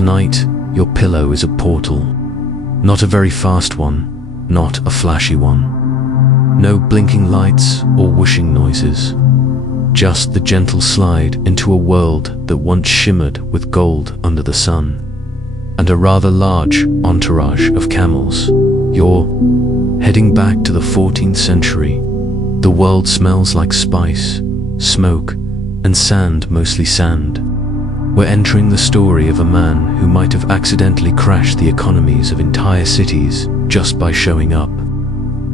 tonight, your pillow is a portal. Not a very fast one, not a flashy one. No blinking lights or whooshing noises. Just the gentle slide into a world that once shimmered with gold under the sun. And a rather large entourage of camels. You're heading back to the 14th century. The world smells like spice, smoke, and sand, mostly sand. We're entering the story of a man who might have accidentally crashed the economies of entire cities just by showing up.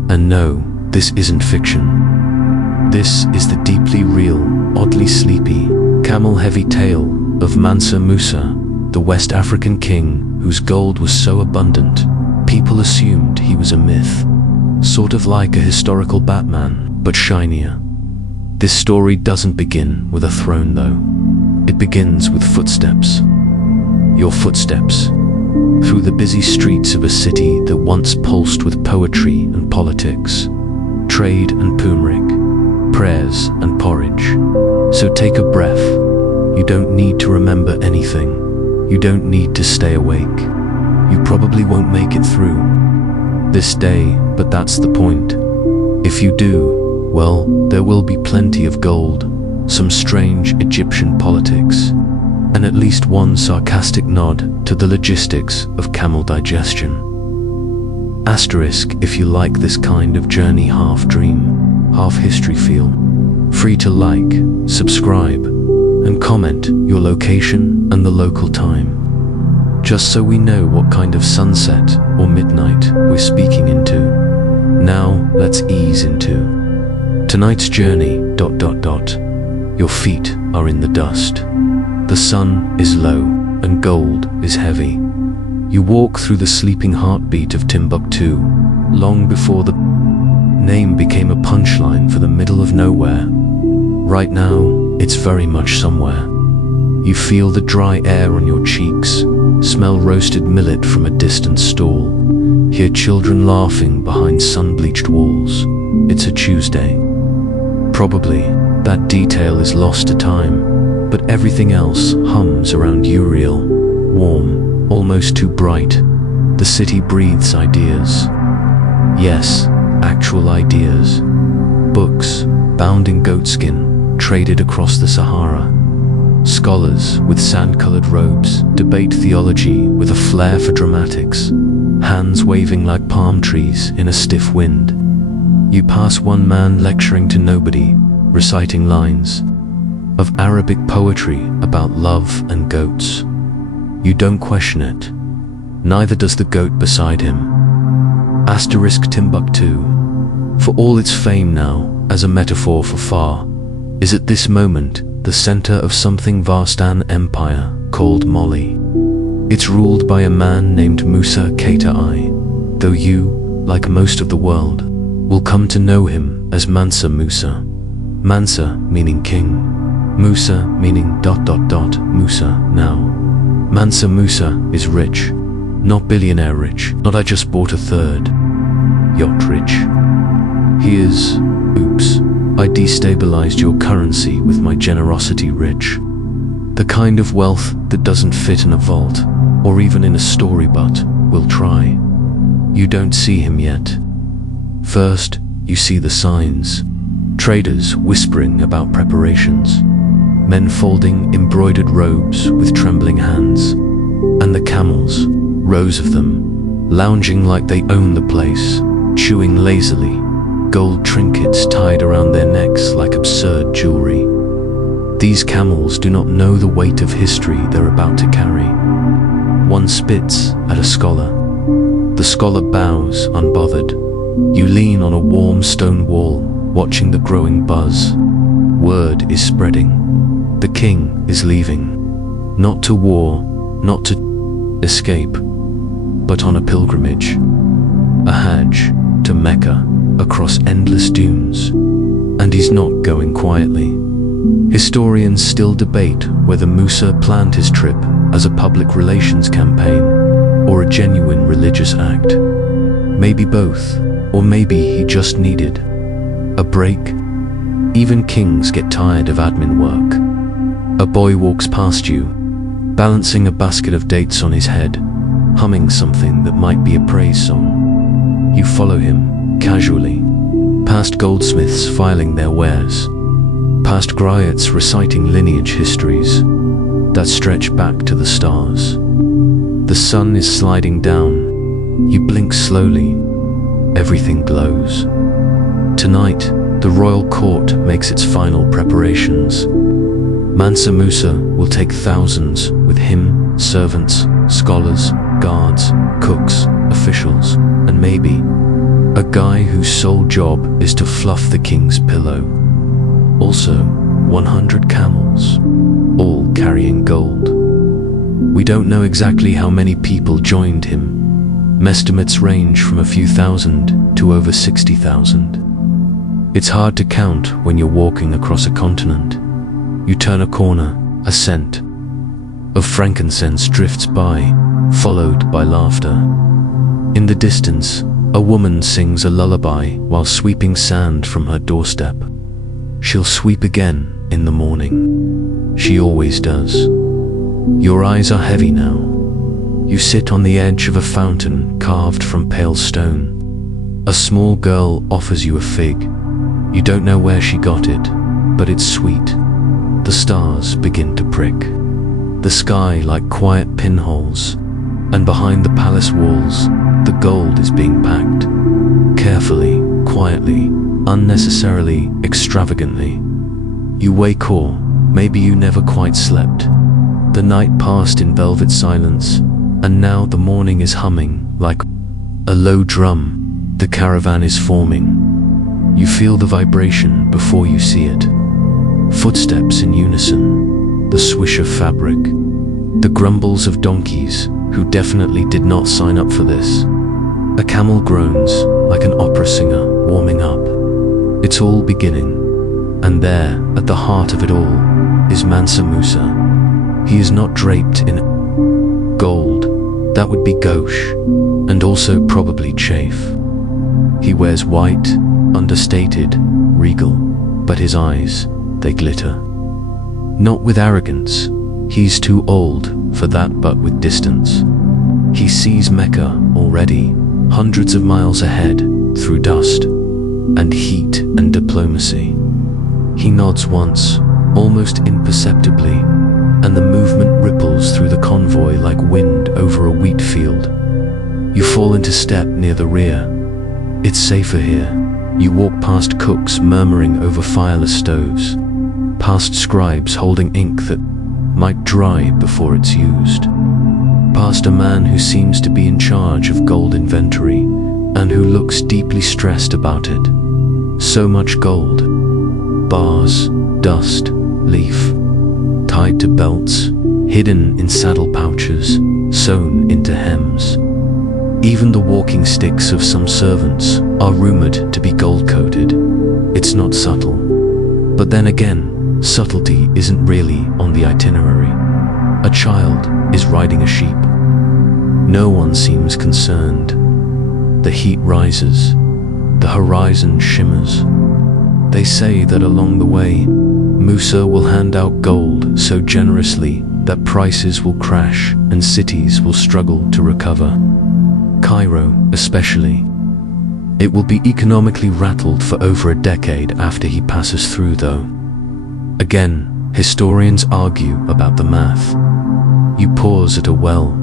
And no, this isn't fiction. This is the deeply real, oddly sleepy, camel-heavy tale of Mansa Musa, the West African king whose gold was so abundant, people assumed he was a myth. Sort of like a historical Batman, but shinier. This story doesn't begin with a throne though. It begins with footsteps. Your footsteps. Through the busy streets of a city that once pulsed with poetry and politics, trade and turmeric, prayers and porridge. So take a breath. You don't need to remember anything. You don't need to stay awake. You probably won't make it through this day, but that's the point. If you do, well, there will be plenty of gold, some strange Egyptian politics, and at least one sarcastic nod to the logistics of camel digestion. Asterisk if you like this kind of journey, half dream, half history feel. Free to like, subscribe, and comment your location and the local time, just so we know what kind of sunset or midnight we're speaking into. Now let's ease into tonight's journey. Your feet are in the dust. The sun is low and gold is heavy. You walk through the sleeping heartbeat of Timbuktu, long before the name became a punchline for the middle of nowhere. Right now, it's very much somewhere. You feel the dry air on your cheeks, smell roasted millet from a distant stall, hear children laughing behind sun-bleached walls. It's a Tuesday. Probably that detail is lost to time, but everything else hums around Uriel, warm, almost too bright. The city breathes ideas. Yes, actual ideas. Books, bound in goatskin, traded across the Sahara. Scholars with sand-colored robes debate theology with a flair for dramatics, hands waving like palm trees in a stiff wind. You pass one man lecturing to nobody, reciting lines of Arabic poetry about love and goats. You don't question it. Neither does the goat beside him. Asterisk Timbuktu, for all its fame now as a metaphor for far, is at this moment the center of something vast, an empire called Mali. It's ruled by a man named Musa Keita, though you, like most of the world, will come to know him as Mansa Musa. Mansa meaning king, Musa meaning ... Musa now. Mansa Musa is rich, not billionaire rich, not I just bought a third yacht rich. He is, oops, I destabilized your currency with my generosity rich. The kind of wealth that doesn't fit in a vault, or even in a story, but will try. You don't see him yet. First, you see the signs. Traders whispering about preparations. Men folding embroidered robes with trembling hands. And the camels, rows of them, lounging like they own the place, chewing lazily, gold trinkets tied around their necks like absurd jewelry. These camels do not know the weight of history they're about to carry. One spits at a scholar. The scholar bows, unbothered. You lean on a warm stone wall, watching the growing buzz. Word is spreading. The king is leaving. Not to war, not to escape, but on a pilgrimage. A hajj to Mecca, across endless dunes. And he's not going quietly. Historians still debate whether Musa planned his trip as a public relations campaign or a genuine religious act. Maybe both, or maybe he just needed a break. Even kings get tired of admin work. A boy walks past you, balancing a basket of dates on his head, humming something that might be a praise song. You follow him, casually, past goldsmiths filing their wares, past griots reciting lineage histories that stretch back to the stars. The sun is sliding down. You blink slowly. Everything glows. Tonight, the royal court makes its final preparations. Mansa Musa will take thousands with him, servants, scholars, guards, cooks, officials, and maybe a guy whose sole job is to fluff the king's pillow. Also, 100 camels, all carrying gold. We don't know exactly how many people joined him. Estimates range from a few thousand to over 60,000. It's hard to count when you're walking across a continent. You turn a corner, a scent of frankincense drifts by, followed by laughter. In the distance, a woman sings a lullaby while sweeping sand from her doorstep. She'll sweep again in the morning. She always does. Your eyes are heavy now. You sit on the edge of a fountain carved from pale stone. A small girl offers you a fig. You don't know where she got it, but it's sweet. The stars begin to prick. The sky like quiet pinholes, and behind the palace walls, the gold is being packed. Carefully, quietly, unnecessarily, extravagantly. You wake or maybe you never quite slept. The night passed in velvet silence, and now the morning is humming like a low drum. The caravan is forming. You feel the vibration before you see it. Footsteps in unison, the swish of fabric, the grumbles of donkeys who definitely did not sign up for this. A camel groans like an opera singer warming up. It's all beginning, and there, at the heart of it all, is Mansa Musa. He is not draped in gold, that would be gauche, and also probably chafe. He wears white, understated, regal, but his eyes, they glitter. Not with arrogance, he's too old for that, but with distance. He sees Mecca already, hundreds of miles ahead, through dust, and heat and diplomacy. He nods once, almost imperceptibly, and the movement ripples through the convoy like wind over a wheat field. You fall into step near the rear. It's safer here. You walk past cooks murmuring over fireless stoves, past scribes holding ink that might dry before it's used, past a man who seems to be in charge of gold inventory and who looks deeply stressed about it. So much gold. Bars, dust, leaf, tied to belts, hidden in saddle pouches, sewn into hems. Even the walking sticks of some servants are rumored to be gold-coated. It's not subtle. But then again, subtlety isn't really on the itinerary. A child is riding a sheep. No one seems concerned. The heat rises. The horizon shimmers. They say that along the way, Musa will hand out gold so generously that prices will crash and cities will struggle to recover. Cairo, especially. It will be economically rattled for over a decade after he passes through, though. Again, historians argue about the math. You pause at a well,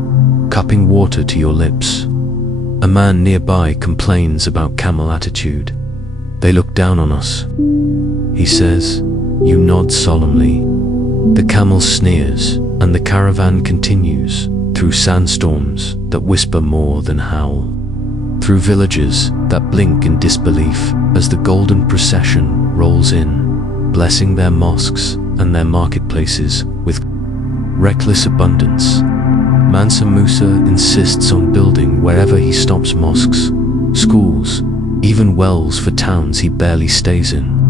cupping water to your lips. A man nearby complains about camel attitude. They look down on us. He says, you nod solemnly. The camel sneers, and the caravan continues through sandstorms that whisper more than howl, through villages that blink in disbelief as the golden procession rolls in, blessing their mosques and their marketplaces with reckless abundance. Mansa Musa insists on building wherever he stops mosques, schools, even wells for towns he barely stays in.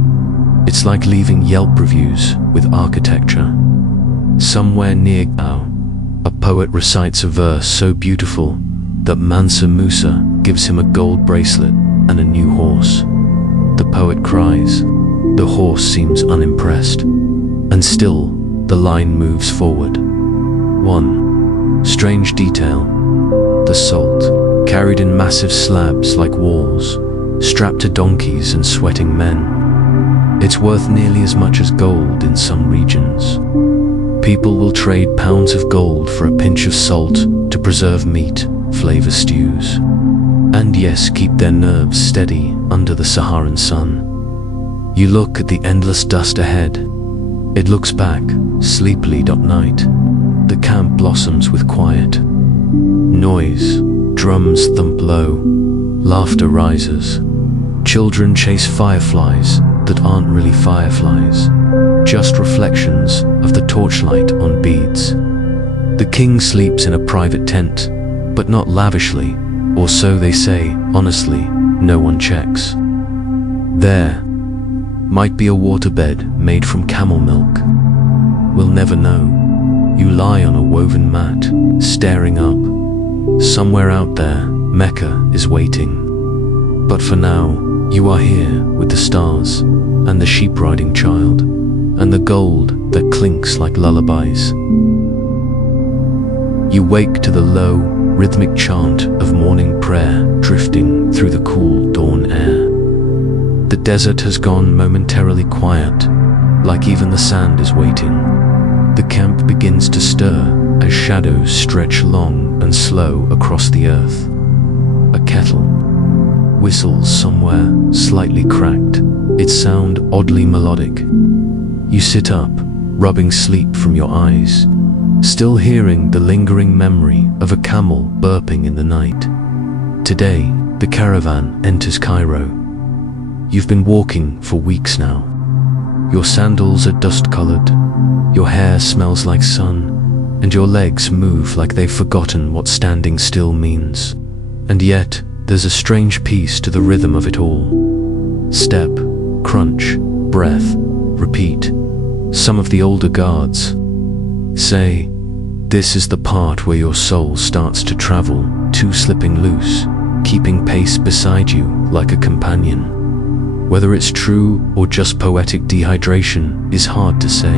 It's like leaving Yelp reviews with architecture. Somewhere near Gao, a poet recites a verse so beautiful that Mansa Musa gives him a gold bracelet and a new horse. The poet cries. The horse seems unimpressed. And still, the line moves forward. 1. Strange detail. The salt, carried in massive slabs like walls, strapped to donkeys and sweating men. It's worth nearly as much as gold in some regions. People will trade pounds of gold for a pinch of salt to preserve meat, flavor stews, and yes, keep their nerves steady under the Saharan sun. You look at the endless dust ahead. It looks back, sleepily. Night. The camp blossoms with quiet. Noise, drums thump low, laughter rises. Children chase fireflies that aren't really fireflies, just reflections of the torchlight on beads. The king sleeps in a private tent, but not lavishly, or so they say. Honestly, no one checks. There might be a waterbed made from camel milk. We'll never know. You lie on a woven mat, staring up. Somewhere out there, Mecca is waiting. But for now, you are here with the stars, and the sheep-riding child, and the gold that clinks like lullabies. You wake to the low, rhythmic chant of morning prayer drifting through the cool dawn air. The desert has gone momentarily quiet, like even the sand is waiting. The camp begins to stir as shadows stretch long and slow across the earth. A kettle whistles somewhere, slightly cracked, its sound oddly melodic. You sit up, rubbing sleep from your eyes, still hearing the lingering memory of a camel burping in the night. Today, the caravan enters Cairo. You've been walking for weeks now. Your sandals are dust-colored, your hair smells like sun, and your legs move like they've forgotten what standing still means. And yet, there's a strange peace to the rhythm of it all. Step, crunch, breath, repeat. Some of the older guards say, this is the part where your soul starts to travel, too slipping loose, keeping pace beside you like a companion. Whether it's true or just poetic dehydration is hard to say.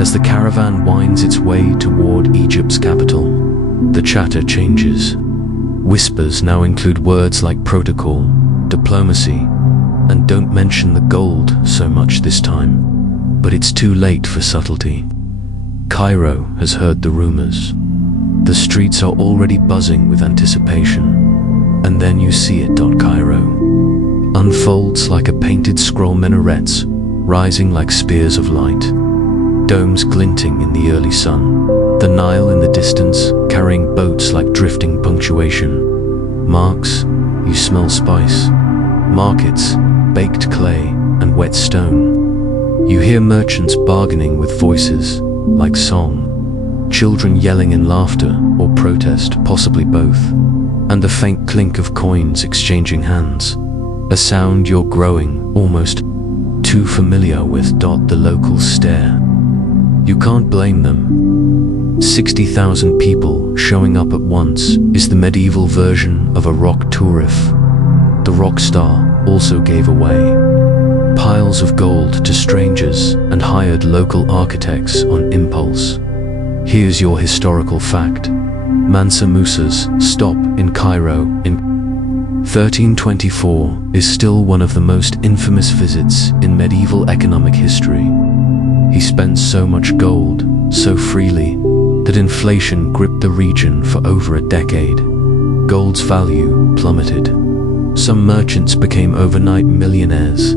As the caravan winds its way toward Egypt's capital, the chatter changes. Whispers now include words like protocol, diplomacy, and don't mention the gold so much this time. But it's too late for subtlety. Cairo has heard the rumors. The streets are already buzzing with anticipation. And then you see it. Cairo unfolds like a painted scroll, minarets rising like spears of light, domes glinting in the early sun, the Nile in the distance carrying boats like drifting punctuation. Marks, you smell spice. Markets, baked clay and wet stone. You hear merchants bargaining with voices like song, children yelling in laughter or protest, possibly both, and the faint clink of coins exchanging hands, a sound you're growing almost too familiar with. The locals stare. You can't blame them. 60,000 people showing up at once is the medieval version of a rock tourif. The rock star also gave away piles of gold to strangers and hired local architects on impulse. Here's your historical fact. Mansa Musa's stop in Cairo in 1324 is still one of the most infamous visits in medieval economic history. He spent so much gold, so freely, that inflation gripped the region for over a decade. Gold's value plummeted. Some merchants became overnight millionaires.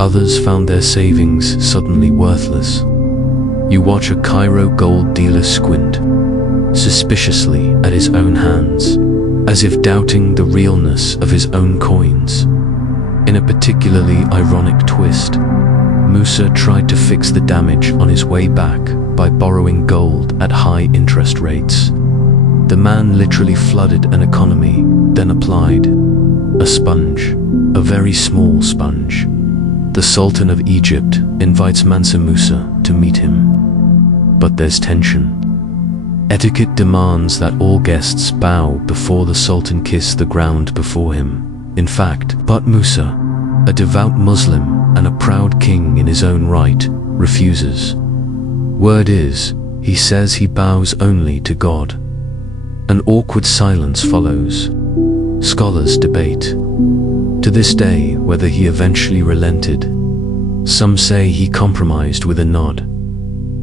Others found their savings suddenly worthless. You watch a Cairo gold dealer squint suspiciously at his own hands, as if doubting the realness of his own coins. In a particularly ironic twist, Musa tried to fix the damage on his way back by borrowing gold at high interest rates. The man literally flooded an economy, then applied a sponge, a very small sponge. The Sultan of Egypt invites Mansa Musa to meet him. But there's tension. Etiquette demands that all guests bow before the Sultan kiss the ground before him. In fact, but Musa, a devout Muslim and a proud king in his own right, refuses. Word is, He says he bows only to God. An awkward silence follows. Scholars debate, to this day, whether he eventually relented. Some say he compromised with a nod.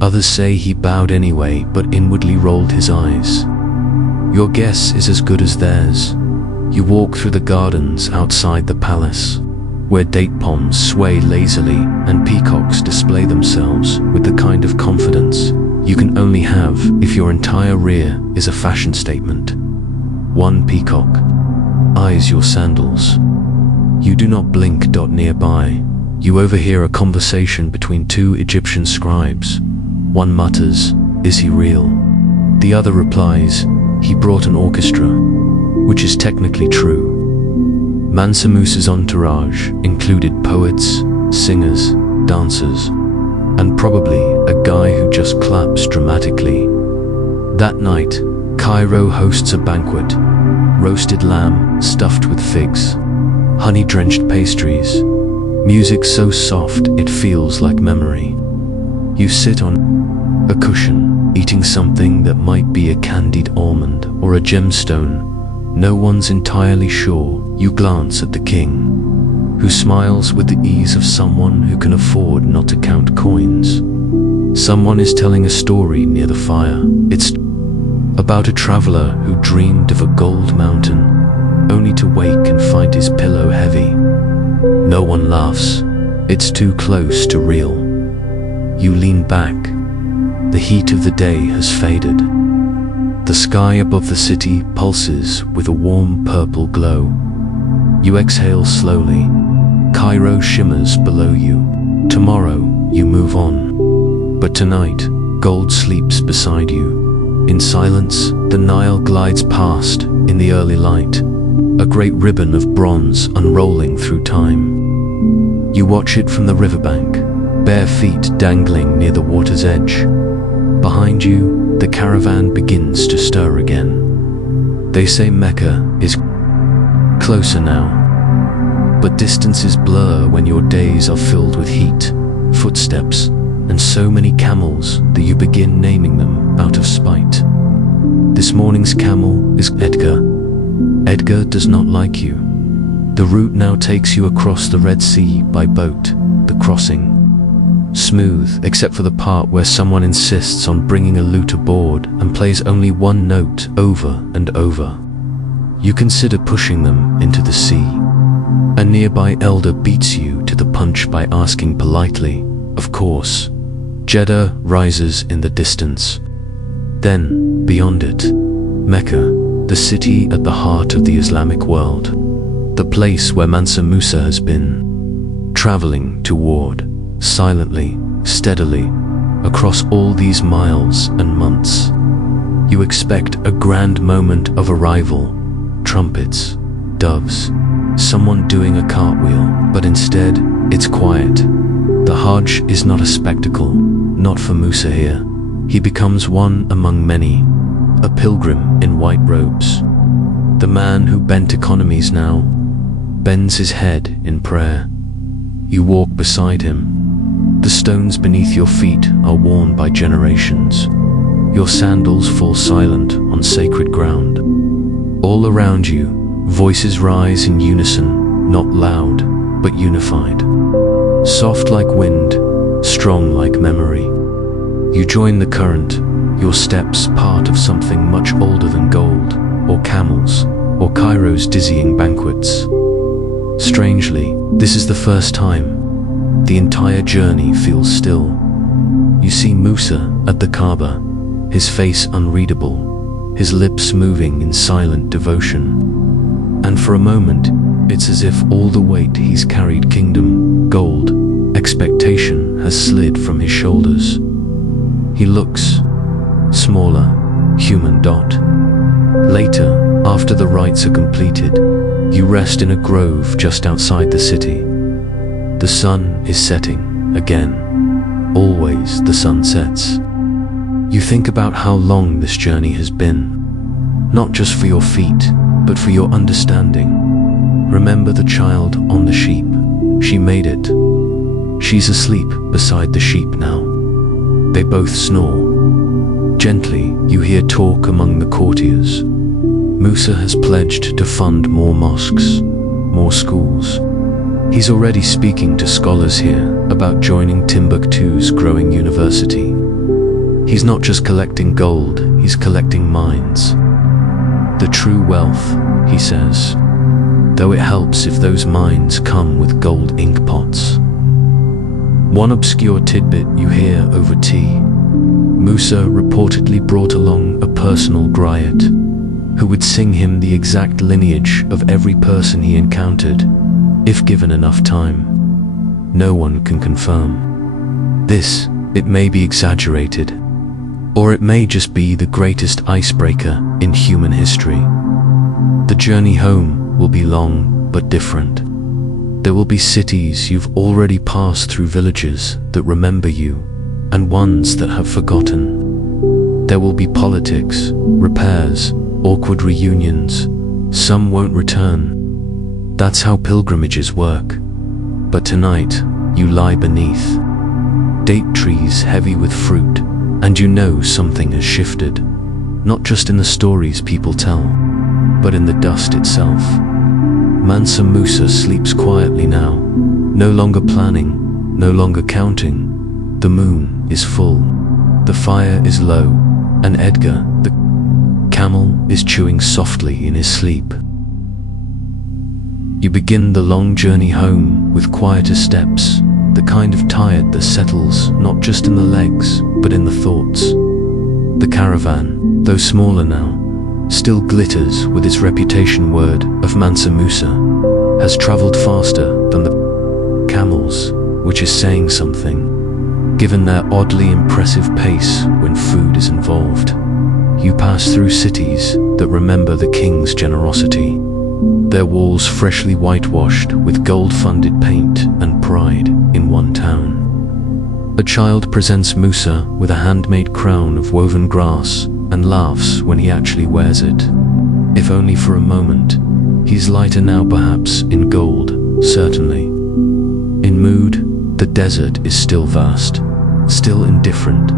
Others say he bowed anyway, but inwardly rolled his eyes. Your guess is as good as theirs. You walk through the gardens outside the palace, where date palms sway lazily and peacocks display themselves with the kind of confidence you can only have if your entire rear is a fashion statement. One peacock eyes your sandals. You do not blink. Nearby, you overhear a conversation between two Egyptian scribes. One mutters, "Is he real?" The other replies, "He brought an orchestra," which is technically true. Mansa Musa's entourage included poets, singers, dancers, and probably a guy who just claps dramatically. That night, Cairo hosts a banquet. Roasted lamb stuffed with figs, honey-drenched pastries, music so soft it feels like memory. You sit on a cushion, eating something that might be a candied almond or a gemstone. No one's entirely sure. You glance at the king, who smiles with the ease of someone who can afford not to count coins. Someone is telling a story near the fire. It's about a traveler who dreamed of a gold mountain, only to wake and find his pillow heavy. No one laughs. It's too close to real. You lean back. The heat of the day has faded. The sky above the city pulses with a warm purple glow. You exhale slowly. Cairo shimmers below you. Tomorrow, you move on. But tonight, gold sleeps beside you. In silence, the Nile glides past in the early light, a great ribbon of bronze unrolling through time. You watch it from the riverbank, bare feet dangling near the water's edge. Behind you, the caravan begins to stir again. They say Mecca is closer now, but distances blur when your days are filled with heat, footsteps, and so many camels that you begin naming them out of spite. This morning's camel is Edgar. Edgar does not like you. The route now takes you across the Red Sea by boat, the crossing. Smooth, except for the part where someone insists on bringing a lute aboard and plays only one note over and over. You consider pushing them into the sea. A nearby elder beats you to the punch by asking politely, "Of course." Jeddah rises in the distance. Then, beyond it, Mecca, the city at the heart of the Islamic world, the place where Mansa Musa has been, traveling toward, silently, steadily, across all these miles and months. You expect a grand moment of arrival, trumpets, doves, someone doing a cartwheel, but instead, it's quiet. The Hajj is not a spectacle, not for Musa here. He becomes one among many, a pilgrim in white robes. The man who bent economies now bends his head in prayer. You walk beside him. The stones beneath your feet are worn by generations. Your sandals fall silent on sacred ground. All around you, voices rise in unison, not loud, but unified. Soft like wind, strong like memory. You join the current, your steps part of something much older than gold, or camels, or Cairo's dizzying banquets. Strangely, this is the first time. The entire journey feels still. You see Musa at the Kaaba, his face unreadable, his lips moving in silent devotion. And for a moment, it's as if all the weight he's carried, kingdom, gold, expectation, has slid from his shoulders. He looks smaller, human dot. Later, after the rites are completed, you rest in a grove just outside the city. The sun is setting again. Always the sun sets. You think about how long this journey has been, not just for your feet, but for your understanding. Remember the child on the sheep. She made it. She's asleep beside the sheep now. They both snore. Gently, you hear talk among the courtiers. Musa has pledged to fund more mosques, more schools. He's already speaking to scholars here about joining Timbuktu's growing university. He's not just collecting gold, he's collecting minds. The true wealth, he says, though it helps if those minds come with gold ink pots. One obscure tidbit you hear over tea. Musa reportedly brought along a personal griot who would sing him the exact lineage of every person he encountered, if given enough time. No one can confirm. This, it may be exaggerated, or it may just be the greatest icebreaker in human history. The journey home will be long but different. There will be cities you've already passed through, villages that remember you, and ones that have forgotten. There will be politics, repairs, awkward reunions. Some won't return. That's how pilgrimages work. But tonight, you lie beneath date trees heavy with fruit, and you know something has shifted. Not just in the stories people tell, but in the dust itself. Mansa Musa sleeps quietly now, no longer planning, no longer counting. The moon is full, the fire is low, and Edgar, the camel, is chewing softly in his sleep. You begin the long journey home with quieter steps, the kind of tired that settles not just in the legs, but in the thoughts. The caravan, though smaller now, still glitters with its reputation. Word of Mansa Musa has traveled faster than the camels, which is saying something, given their oddly impressive pace when food is involved. You pass through cities that remember the king's generosity, their walls freshly whitewashed with gold-funded paint and pride in one town. A child presents Musa with a handmade crown of woven grass and laughs when he actually wears it. If only for a moment. He's lighter now, perhaps in gold, certainly. In mood, the desert is still vast, still indifferent,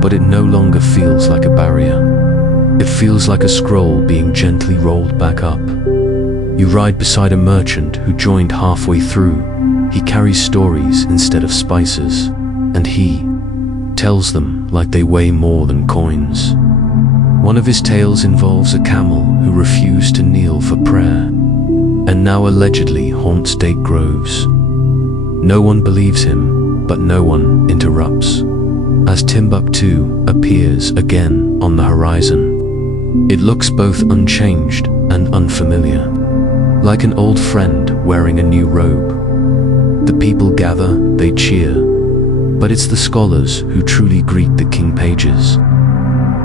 but it no longer feels like a barrier. It feels like a scroll being gently rolled back up. You ride beside a merchant who joined halfway through. He carries stories instead of spices, and he tells them like they weigh more than coins. One of his tales involves a camel who refused to kneel for prayer, and now allegedly haunts date groves. No one believes him, but no one interrupts. As Timbuktu appears again on the horizon, it looks both unchanged and unfamiliar, like an old friend wearing a new robe. The people gather, they cheer, but it's the scholars who truly greet the king pages.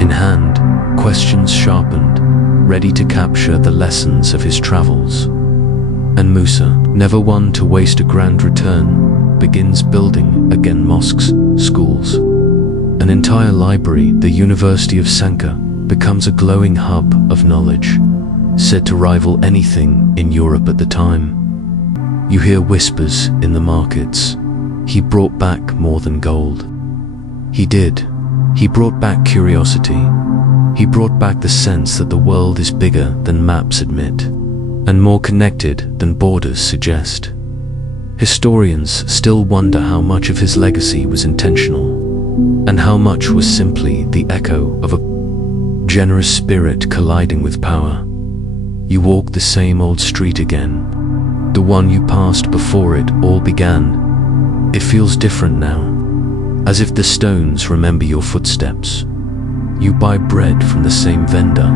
In hand, questions sharpened, ready to capture the lessons of his travels. And Musa, never one to waste a grand return, begins building again mosques, schools. An entire library, the University of Sanka, becomes a glowing hub of knowledge, said to rival anything in Europe at the time. You hear whispers in the markets. He brought back more than gold. He did. He brought back curiosity. He brought back the sense that the world is bigger than maps admit, and more connected than borders suggest. Historians still wonder how much of his legacy was intentional, and how much was simply the echo of a generous spirit colliding with power. You walk the same old street again, the one you passed before it all began. It feels different now, as if the stones remember your footsteps. You buy bread from the same vendor,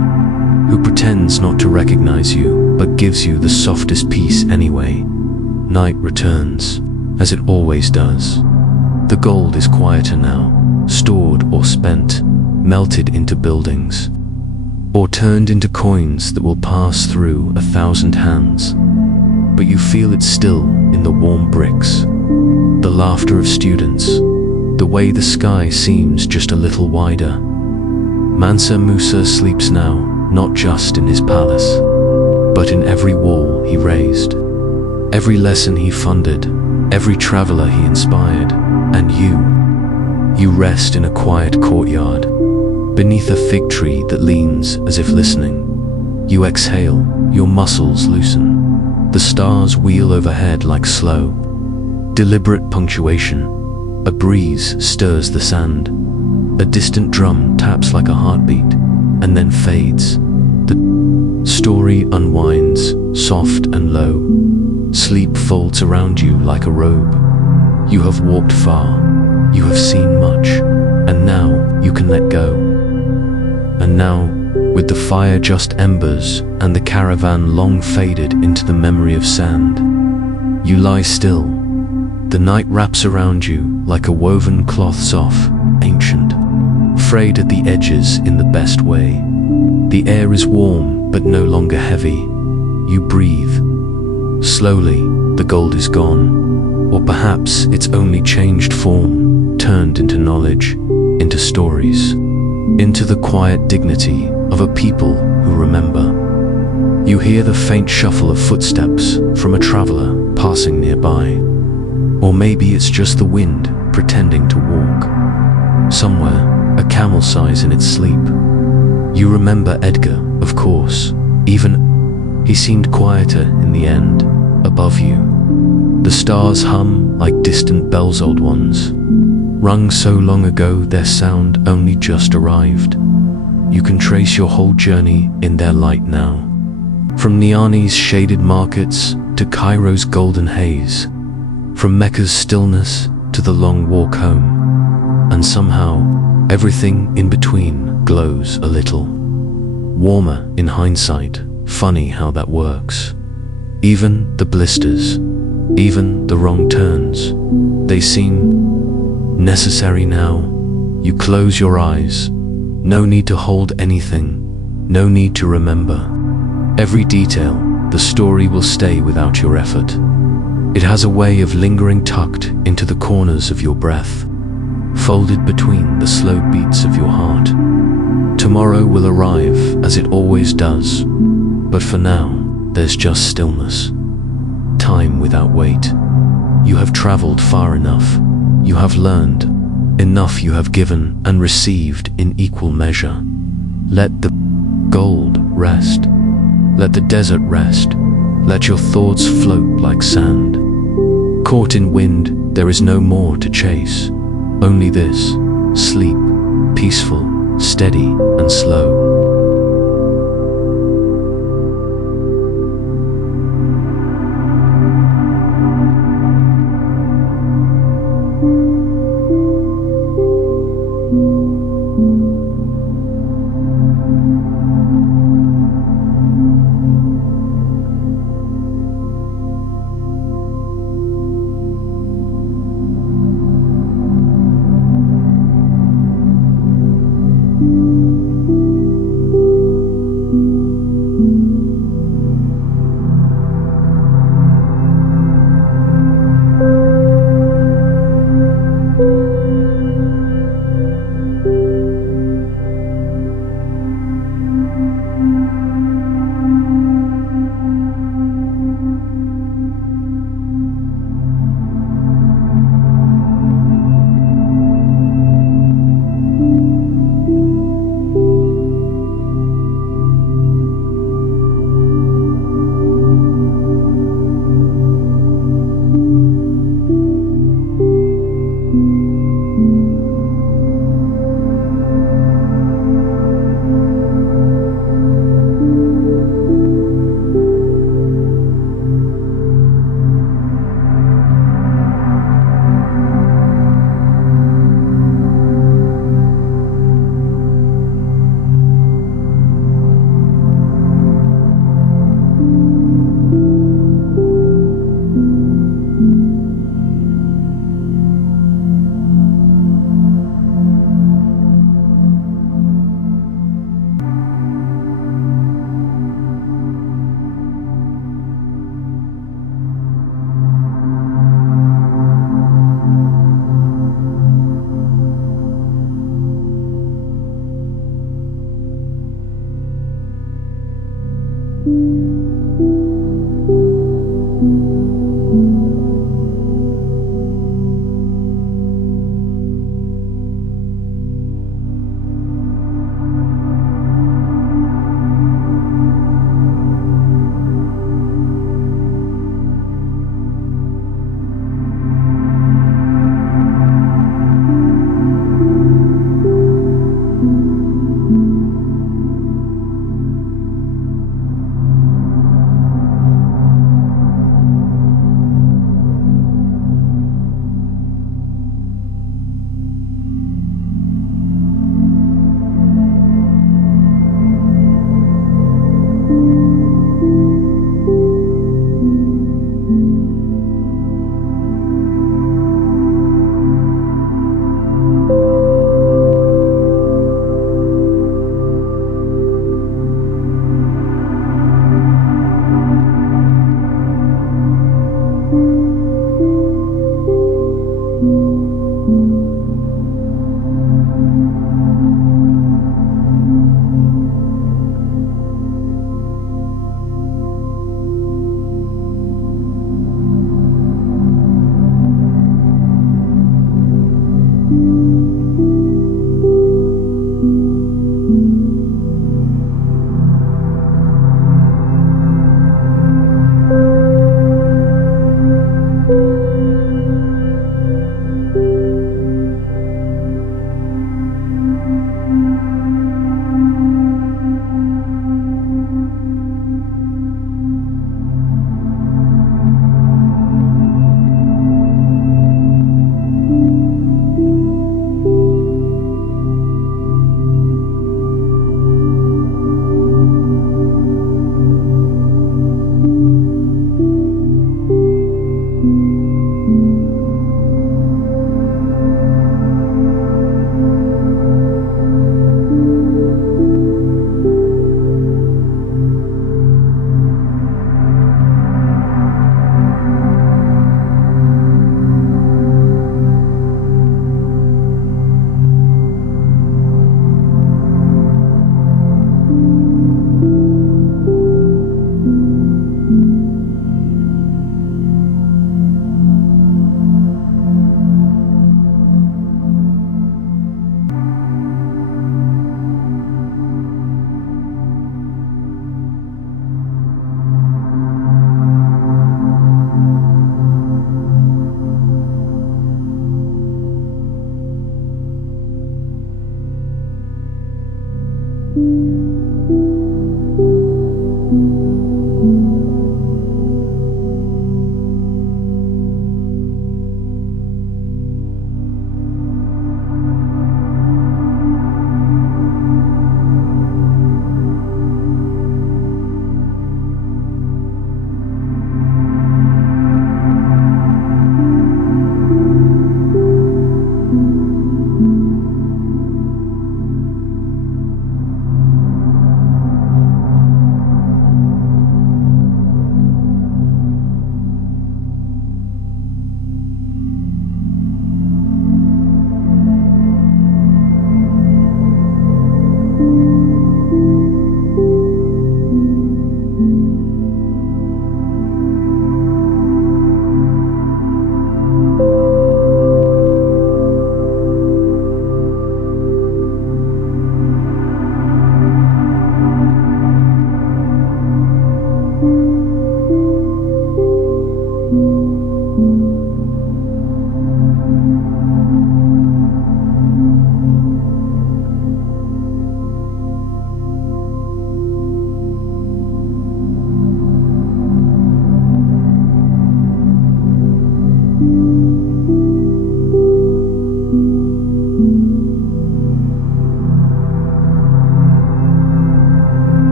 who pretends not to recognize you, but gives you the softest piece anyway. Night returns, as it always does. The gold is quieter now, stored or spent, melted into buildings, or turned into coins that will pass through 1,000 hands. But you feel it still in the warm bricks, the laughter of students, the way the sky seems just a little wider. Mansa Musa sleeps now, not just in his palace, but in every wall he raised, every lesson he funded, every traveler he inspired. And you rest in a quiet courtyard, Beneath a fig tree that leans as if listening, you exhale, your muscles loosen. The stars wheel overhead like slow, deliberate punctuation. A breeze stirs the sand. A distant drum taps like a heartbeat, and then fades. The story unwinds, soft and low. Sleep folds around you like a robe. You have walked far, you have seen much, and now you can let go. And now, with the fire just embers and the caravan long faded into the memory of sand, you lie still. The night wraps around you like a woven cloth, soft, ancient, frayed at the edges in the best way. The air is warm but no longer heavy. You breathe. Slowly, the gold is gone, or perhaps it's only changed form, turned into knowledge, into stories, into the quiet dignity of a people who remember. You hear the faint shuffle of footsteps from a traveler passing nearby. Or maybe it's just the wind pretending to walk. Somewhere, a camel sighs in its sleep. You remember Edgar, of course. Even he seemed quieter in the end, above you. The stars hum like distant bells, old ones, rung so long ago their sound only just arrived. You can trace your whole journey in their light now. From Niani's shaded markets to Cairo's golden haze, from Mecca's stillness to the long walk home, and somehow everything in between glows a little warmer in hindsight. Funny how that works. Even the blisters, even the wrong turns, they seem necessary now. You close your eyes. No need to hold anything, no need to remember. Every detail, the story will stay without your effort. It has a way of lingering tucked into the corners of your breath, folded between the slow beats of your heart. Tomorrow will arrive as it always does, but for now, there's just stillness. Time without wait. You have traveled far enough. You have learned enough. You have given and received in equal measure. Let the gold rest. Let the desert rest. Let your thoughts float like sand. Caught in wind, there is no more to chase. Only this, sleep, peaceful, steady and slow.